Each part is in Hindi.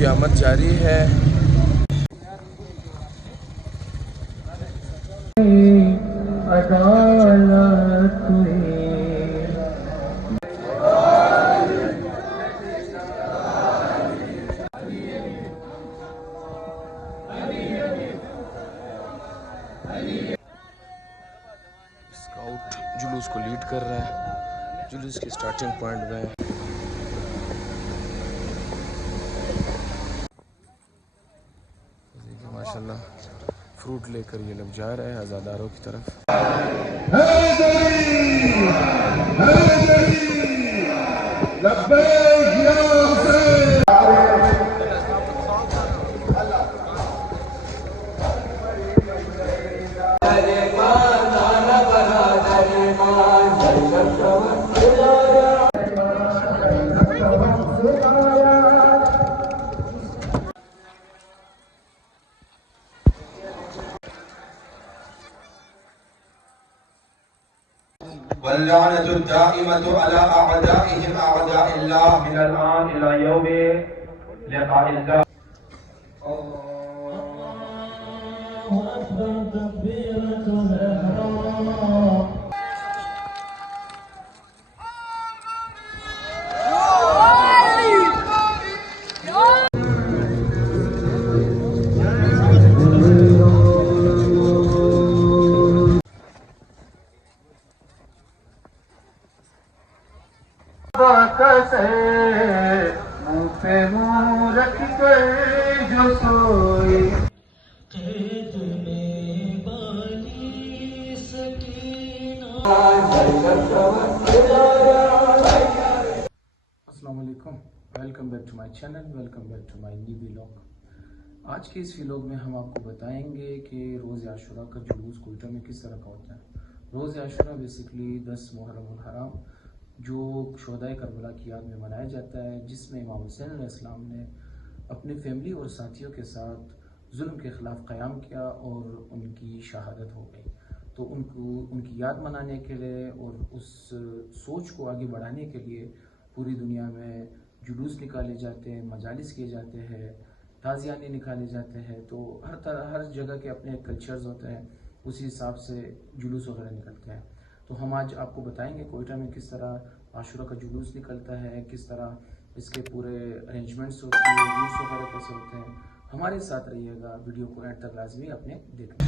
की आमद जारी है। स्काउट जुलूस को लीड कर रहा है। जुलूस के स्टार्टिंग पॉइंट में माशाल्लाह फ्रूट लेकर ये लोग जा रहे हैं अज़ादारों की तरफ। वल्लानतु दाइमतु अला अअदाइहिम अअदाइल्लाह मिनल आन इला यौमि लिकाइल्लाह। अल्लाहु अकबर तकबीरतुल इहराम। कैसे मुँह पे मुँह रख कर जो सोए अस्सलाम वालेकुम, welcome back to my channel, welcome back to my new vlog. आज के इस व्लॉग में हम आपको बताएंगे कि रोज़ आशुरा का जुलूस कोयटा में किस तरह का होता है। रोज़ आशुरा बेसिकली 10 मुहर्रम उल हराम जो शोहदाए करबला की याद में मनाया जाता है, जिसमें इमाम हुसैन अलैहिस्सलाम ने अपनी फैमिली और साथियों के साथ जुल्म के ख़िलाफ़ क़याम किया और उनकी शहादत हो गई। तो उनकी याद मनाने के लिए और उस सोच को आगे बढ़ाने के लिए पूरी दुनिया में जुलूस निकाले जाते हैं, मजालिस किए जाते हैं, ताज़ियाने निकाले जाते हैं। तो हर जगह के अपने कल्चर्स होते हैं, उसी हिसाब से जुलूस वगैरह निकलते हैं। तो हम आज आपको बताएंगे कोयटा में किस तरह आशुरा का जुलूस निकलता है, किस तरह इसके पूरे अरेंजमेंट्स होते हैं, रूल्स वगैरह कैसे होते हैं। हमारे साथ रहिएगा, वीडियो को एंड तक लाजमी अपने देखना।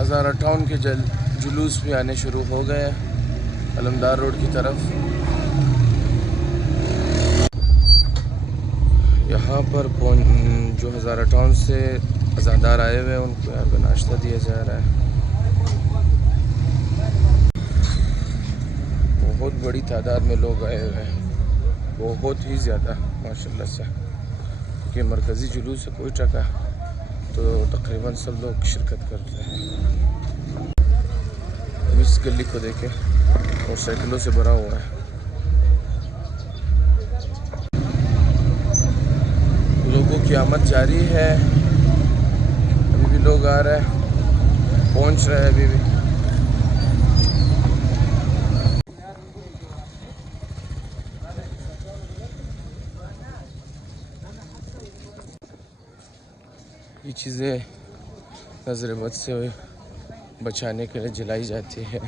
हज़ारा टाउन के जुलूस भी आने शुरू हो गए अलमदार रोड की तरफ। यहाँ पर जो हज़ारा टाउन से अज़ादार आए हुए हैं उनको यहाँ पर नाश्ता दिया जा रहा है। बहुत बड़ी तादाद में लोग आए हुए हैं, बहुत ही ज़्यादा माशाल्लाह से, क्योंकि मरकज़ी जुलूस है कोयटा का, तो तकरीबन सब लोग शिरकत करते हैं। इस गली को देखें, मोटरसाइकिलों से भरा हुआ है। लोगों की आमद जारी है, अभी भी लोग आ रहे हैं, पहुंच रहे हैं अभी भी। ये चीज़ें नज़र बद से बचाने के लिए जलाई जाती है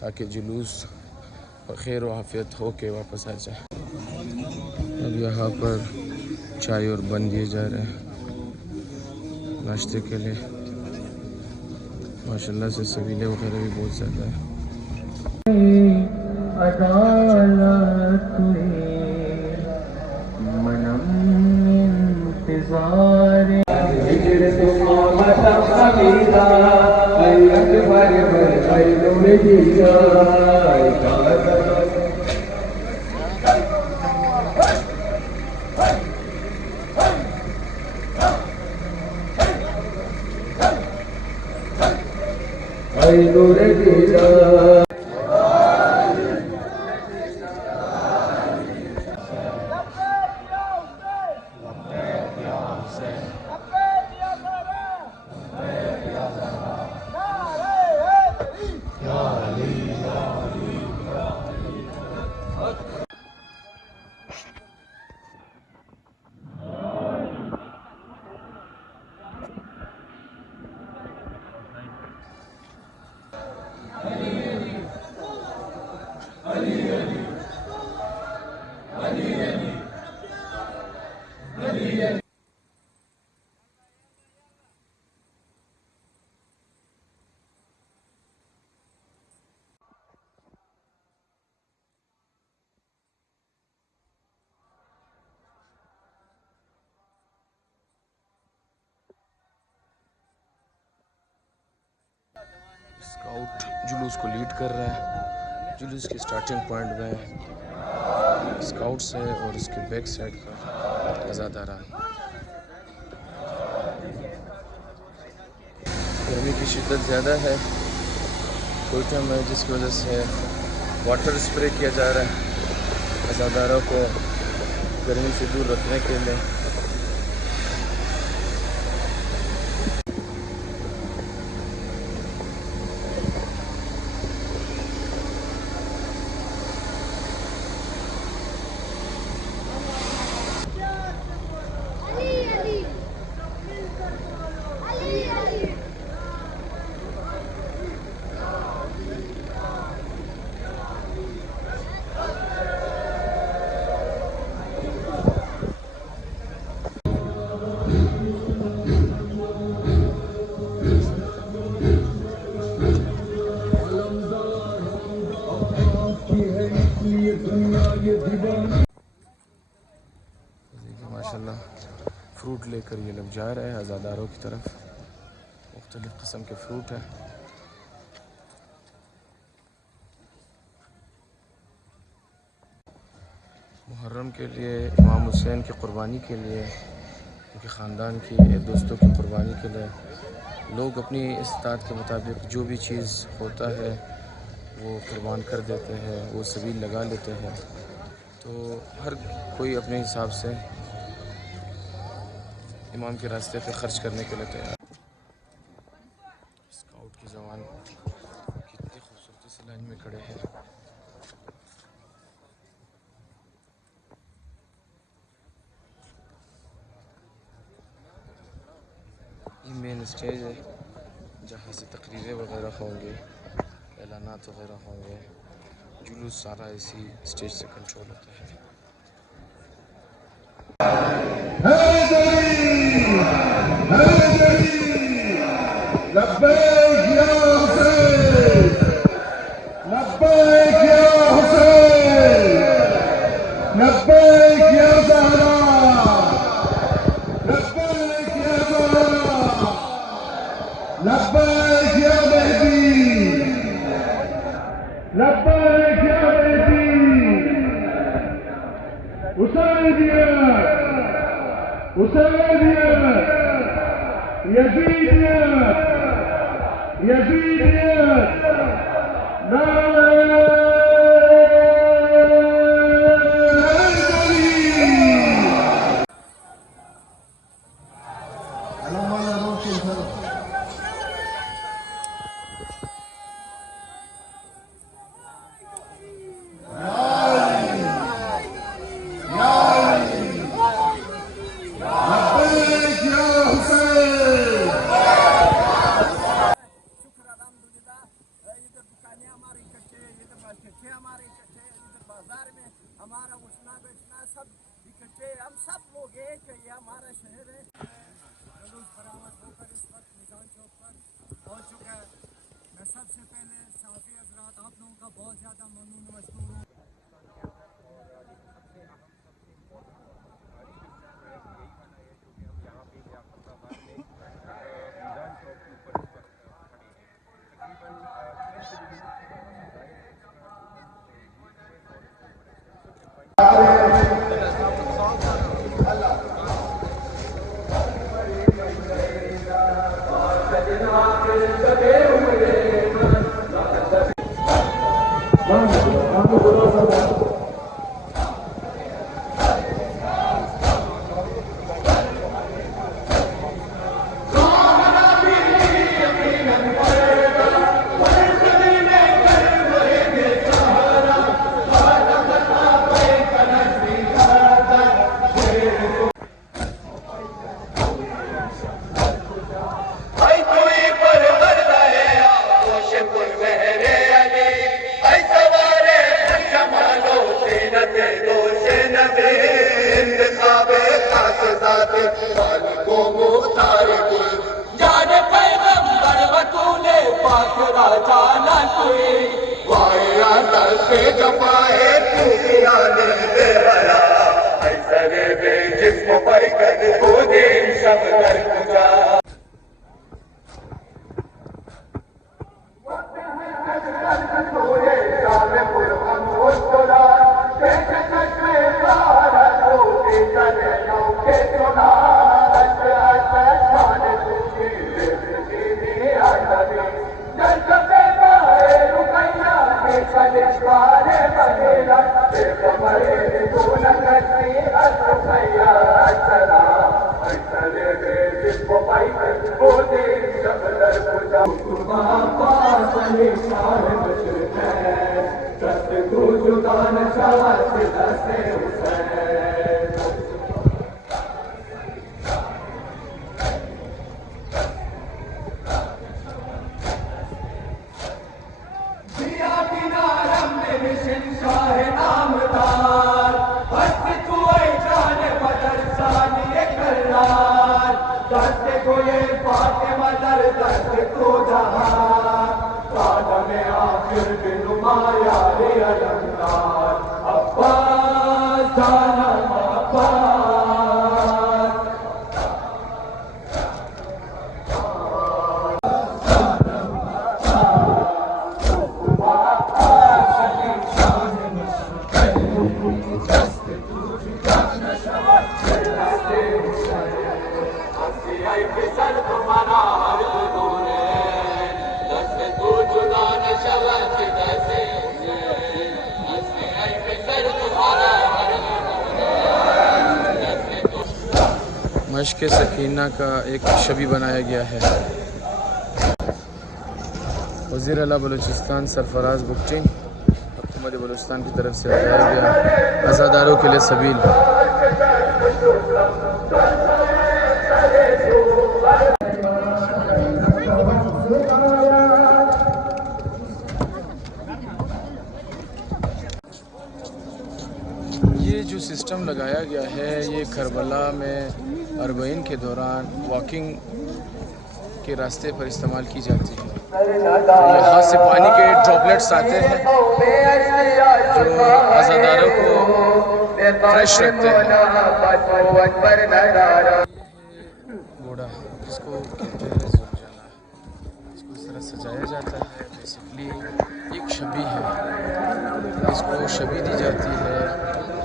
ताकि जुलूस और खैर व आफियत हो के वापस आ जाए। अब यहाँ पर चाय और बन दिए जा रहे हैं नाश्ते के लिए। माशाल्लाह से सबीले वगैरह भी बहुत ज़्यादा है। स्काउट जुलूस को लीड कर रहा है। जुलूस के स्टार्टिंग पॉइंट में स्काउट्स है और उसके बैक साइड पर अज़ादारान। गर्मी की शिद्दत ज़्यादा है कोयटा में, जिसकी वजह से वाटर स्प्रे किया जा रहा है अज़ादारों को गर्मी से दूर रखने के लिए। देखिए माशाल्लाह फ्रूट लेकर ये लोग जा रहे हैं अज़ादारों की तरफ। मुख्तलिफ़ किस्म के फ्रूट है। मुहर्रम के लिए, इमाम हुसैन की क़ुरबानी के लिए, उनके ख़ानदान की दोस्तों की क़ुरबानी के लिए लोग अपनी इस्तात के मुताबिक जो भी चीज़ होता है वो कुर्बान कर देते हैं, वो सबील लगा लेते हैं। तो हर कोई अपने हिसाब से इमाम के रास्ते पे ख़र्च करने के लिए तैयार। स्काउट के जवान कितनी खूबसूरती से लाइन में खड़े हैं। ये मेन स्टेज है जहाँ से तकरीरें वगैरह होंगे, ऐलानात वगैरह होंगे। जुलूस सारा इसी स्टेज से कंट्रोल होता है। लब्बैक या हुसैन, लब्बैक या हुसैन, लब्बैक या ज़हरा, लब्बैक या ज़हरा, लब्बैक या मेहदी, लब्बैक या मेहदी। हुसैनियत, हुसैनियत, यज़ीदियत, यज़ीदियत, नारे हमारा उठना बैठना सब इकट्ठे, हम सब लोग एक है, ये हमारा शहर है। जुलूस बरामद होकर इस वक्त निशान चौक पर पहुंच चुका है। मैं सबसे पहले साथी हजरात आप लोगों का बहुत ज़्यादा ममनून मशकूर हूँ। जिसम मश्क सकीना का एक शबी बनाया गया है। वज़ीर आला बलूचिस्तान सरफराज बुगटी हुकूमत बलूचिस्तान की तरफ से लगाया गया अज़ादारों के लिए सबील। ये जो सिस्टम लगाया गया है ये करबला में अरबईन के दौरान वॉकिंग के रास्ते पर इस्तेमाल की जाती है। यहाँ से पानी के ड्रॉपलेट्स आते हैं जो अज़ादारों को फ्रेश रखते हैं। घोड़ा इसको कहते हैं ज़ुलझाना, इसको इस तरह सजाया जाता है। बेसिकली एक शबी है, इसको शबी दी जाती है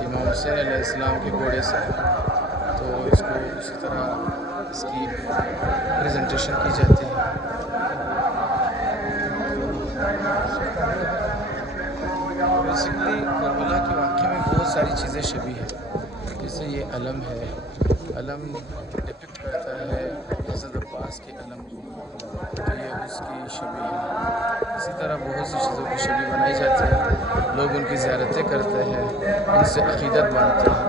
इमाम हुसैन अलैहिस्सलाम के घोड़े से। तो इसको इसी तरह इसकी प्रेजेंटेशन की जाती है। बेसिकली करबला के वाक़े में बहुत सारी चीज़ें शबी है। जैसे ये अलम है, अलम डिपिक्ट करता है हज़रत अब्बास के अलम को, तो ये उसकी शबी है। इसी तरह बहुत सी चीज़ों की शबी बनाई जाती है। लोग उनकी ज़ियारतें करते हैं, उनसे अक़ीदत बांधते हैं।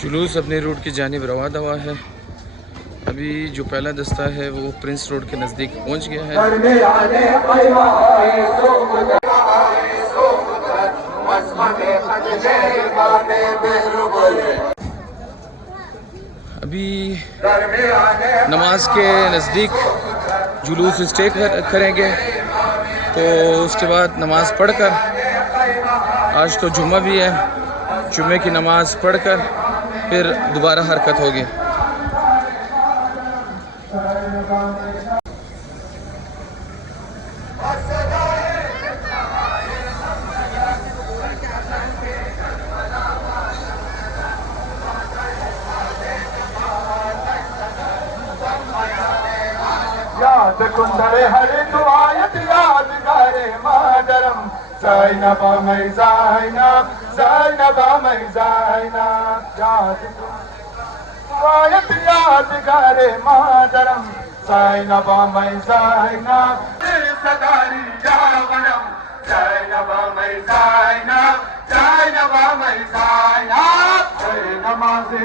जुलूस अपने रूट की जानिब रवा दवा है। अभी जो पहला दस्ता है वो प्रिंस रोड के नज़दीक पहुंच गया है। अभी नमाज के नज़दीक जुलूस स्टे करेंगे, तो उसके बाद नमाज पढ़कर, आज तो जुम्मा भी है, जुम्मे की नमाज पढ़कर फिर दोबारा हरकत होगी। याद कुंदरे हरे दुआयत यादगारे मादरम ज़ैनबा मैं ज़ैनब ज़ैनबा मैं ज़ैनब याद दुआयत यादगारे मादरम ज़ैनबा मैं ज़ैनब सदारी यावरम ज़ैनबा मैं ज़ैनब ज़ैनबा मैं ज़ैनब नमाज़े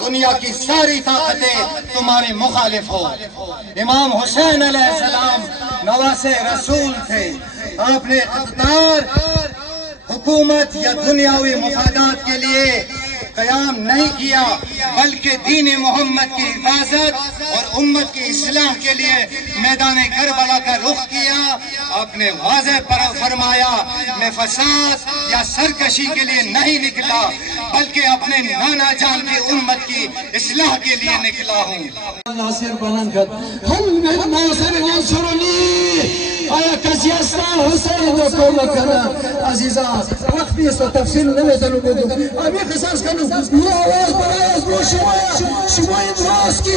दुनिया की सारी ताकतें तुम्हारे मुखालिफ हो। इमाम हुसैन अलैहिस्सलाम नवासे रसूल थे। आपने इक़्तिदार हुकूमत या दुनियावी मुफादात के लिए कयाम नहीं किया, बल्कि दीन मोहम्मद की हिफाजत और उम्मत की इस्लाह के लिए मैदान करबला का रुख किया। आपने वाज़ेह फरमाया, मैं फसाद या सरकशी के लिए नहीं निकला, बल्कि अपने नाना जान की उम्मत की इस्लाह के लिए निकला हूँ। नासिर बुलंद कर, हम नासिर मंसूरनी आया कसी अस्ता हुसैन को कौम करा अजीजा वक्त भी इसको तफसील नहीं चलू को अभी किसास करूँ ये आवाज बराबर वो शिवाय द्रोस की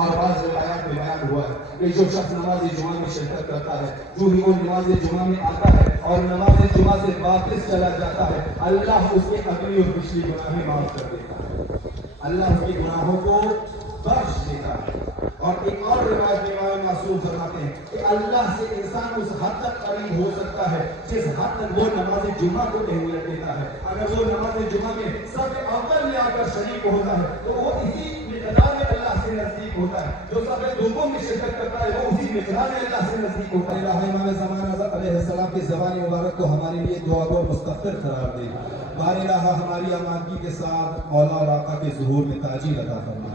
और बाज़ रिवायात में बयान हुआ है कि जो शख्स नमाज जुमा में शिरकत करता है, जो ही वो नमाज जुमा में आता है और नमाज जुमा से वापस चला जाता है, अल्लाह उसके अगली और पिछली गुनाहें माफ कर देता है, अल्लाह उसके गुनाहों को बख्श देता है। और एक और रिवायत में इमाम मासूम फरमाते हैं कि अल्लाह से इंसान उस हद तक करीब हो सकता है जिस हद तक वो नमाज जुमा को अहमियत देता है। अगर वो नमाज जुमा में सब अव्वल में आकर शरीक होता है तो वो इसी मिक़दार में अल्लाह से नजदीक होता है। जो सब दुआ में शिरकत करता है वो उसी मिक़दार में अल्लाह से नजदीक होता है। इमाम ज़माना अलैहिस्सलाम की ज़बान मुबारक को हमारे लिए दुआ को मुस्तग़फ़िर करार दे। बारिला हमारी आमादगी के साथ मौला और आका के ज़ुहूर में ताजील अता फरमा।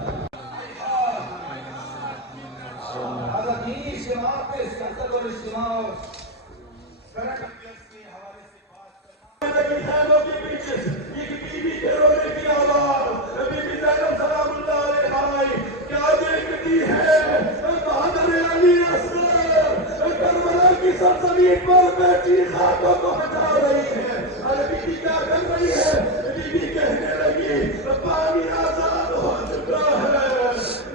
सरज़मीन पर बैठी खाकों को हटा रही है। अरे बीबी क्या कर रही है? बीबी कहने लगी पानी आजाद हो चुका है।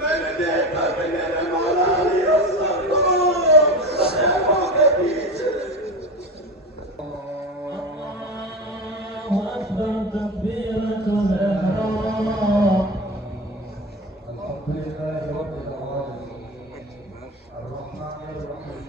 मैंने देखा कि मेरे मौला अली असगर को सैफों के पीछे अल्लाहु अकबर तकबीरतुल इहराम अल्हम्दुलिल्लाहि रब्बिल आलमीन अर्रहमानिर रहीम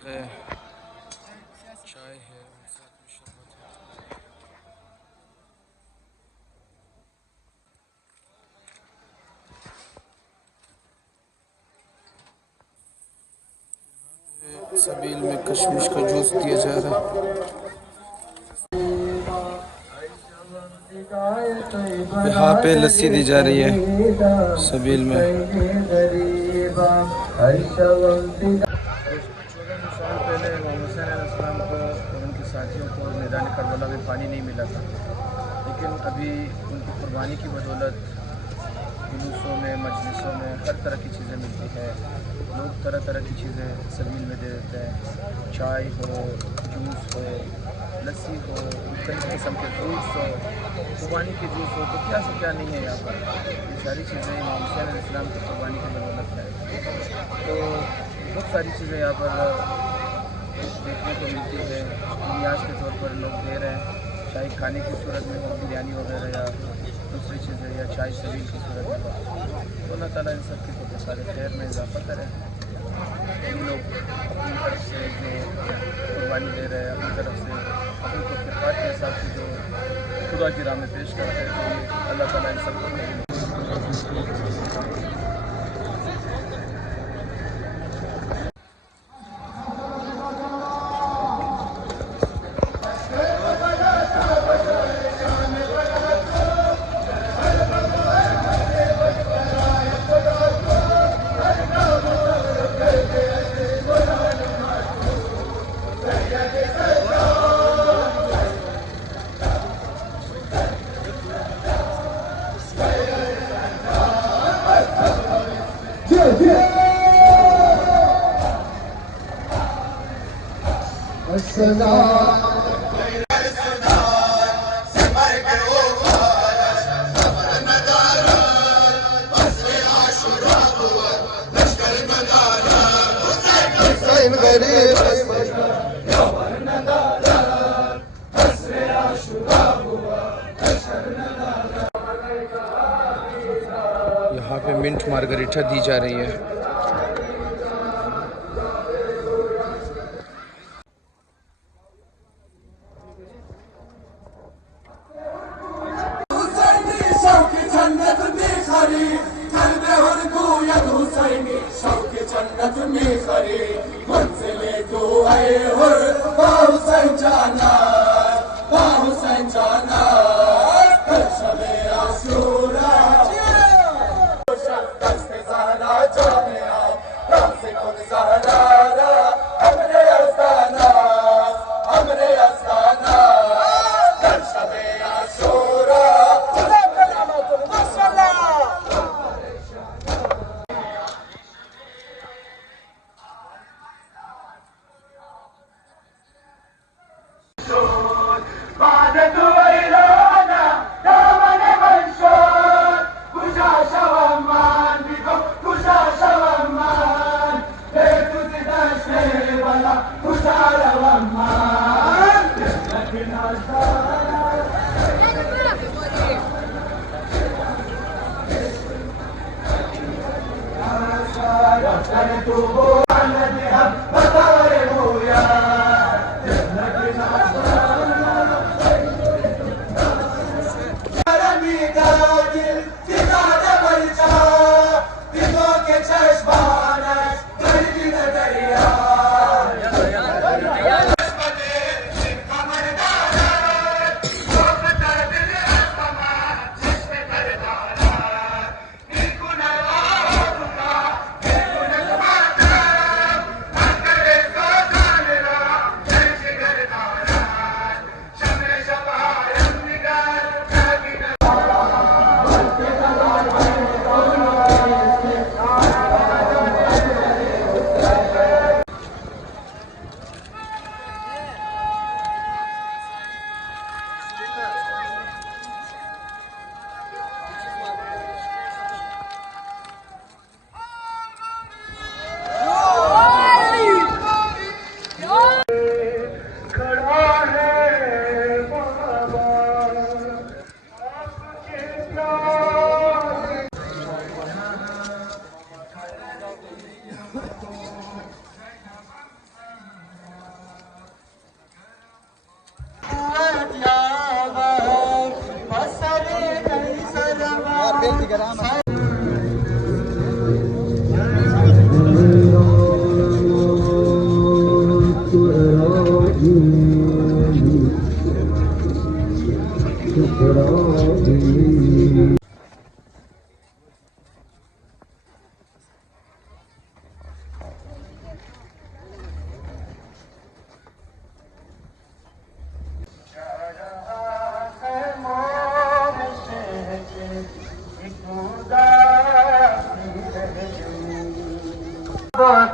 है, चाय है और साथ में शरबत है। सबील में कशमिश का जूस दिया जा रहा है। यहाँ पे लस्सी दी जा रही है सबील में। 14 साल पहले मोहम्मद हुसैन को और उनके साथियों को मैदान करबला में पानी नहीं मिला था, लेकिन अभी उनकी कुर्बानी की बदौलत जुलूसों में, मजलिसों में हर तरह की चीज़ें मिलती है। लोग तरह तरह की चीज़ें सबील में दे देते हैं, चाय हो, जूस हो, लस्सी हो, मुख्तलिफ़ किस्म के फ्रूट्स हो, कुर्बानी के जूस हो, तो क्या से क्या नहीं है यहाँ पर। ये सारी चीज़ें इमाम हुसैन की कुर्बानी की बदौलत है। तो बहुत सारी चीज़ें यहाँ पर देखने को मिलती है। न्याज के तौर पर लोग दे रहे हैं, चाहे खाने की सूरत में हो, बिरयानी वगैरह या दूसरी चीज़ें, या चाय सबील की सूरत में हो। तो अल्लाह ताला इन सब की तो सारे खैर में इजाफ़ा करें। ये लोग अपनी तरफ से जो कुर्बानी दे रहे हैं, अपनी तरफ से अपनी तौक़ीक़ात के हिसाब से जो खुदा की राह में पेश करते हैं, तो ये अल्लाह ताला इन सब को यहाँ पे मिंट मार्गरीटा दी जा रही है।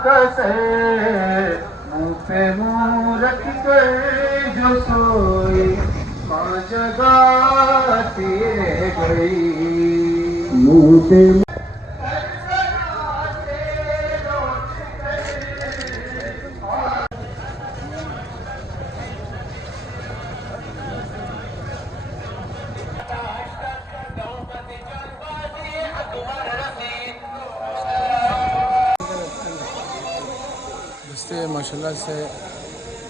कैसे मुँह पे मुँह रख कर जो सोई माँ जगाती रह गई मुँह पे माशाल्लाह से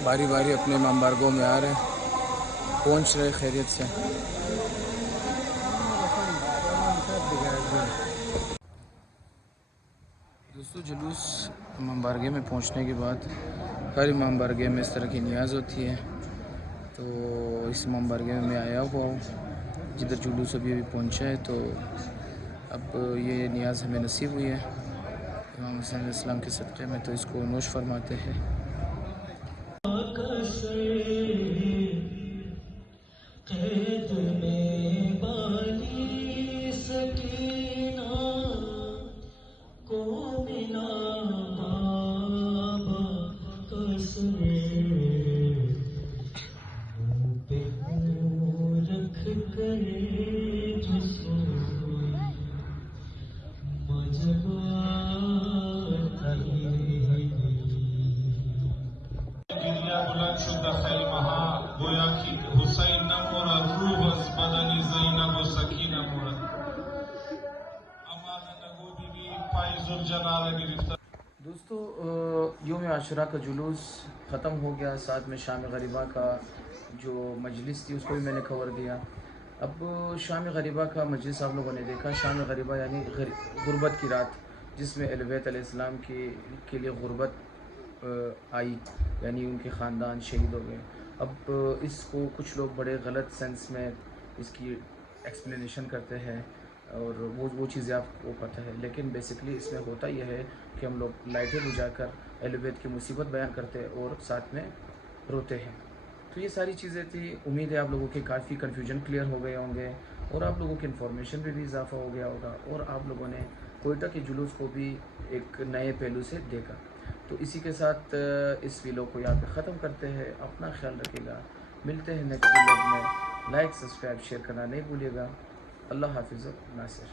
बारी बारी अपने इमामबारगाह में आ रहे हैं, पहुंच रहे खैरियत से। दोस्तों जुलूस इमामबारगाह में पहुंचने के बाद हर इमामबारगाह में इस तरह की नियाज़ होती है, तो इस इमामबारगाह में आया हुआ हूँ जिधर जुलूस अभी पहुंचा है। तो अब ये नियाज़ हमें नसीब हुई है इमाम हुसैन इस्लाम के सदक़े में, तो इसको नोश फरमाते हैं। दोस्तों यौम आशुरा का जुलूस ख़त्म हो गया, साथ में शाम गरीबा का जो मजलिस थी उसको भी मैंने कवर दिया। अब शाम गरीबा का मजलिस आप लोगों ने देखा। शाम गरीबा यानी गुरबत की रात, जिसमें अहले बैत अलैहिस्सलाम के लिए गुरबत आई, यानी उनके ख़ानदान शहीद हो गए। अब इसको कुछ लोग बड़े गलत सेंस में इसकी एक्सप्लेनेशन करते हैं और वो चीज़ें आपको पता है, लेकिन बेसिकली इसमें होता यह है कि हम लोग लाइटें बुझाकर अहले बैत की मुसीबत बयान करते हैं और साथ में रोते हैं। तो ये सारी चीज़ें थी। उम्मीद है आप लोगों के काफ़ी कन्फ्यूजन क्लियर हो गए होंगे और आप लोगों की इन्फॉर्मेशन में भी इजाफा हो गया होगा और आप लोगों ने कोयटा के जुलूस को भी एक नए पहलू से देखा। तो इसी के साथ इस वीडियो को यहाँ पे ख़त्म करते हैं। अपना ख्याल रखिएगा, मिलते हैं नेक्स्ट वीडियो में। लाइक सब्सक्राइब शेयर करना नहीं भूलिएगा। अल्लाह हाफिज़ नासिर।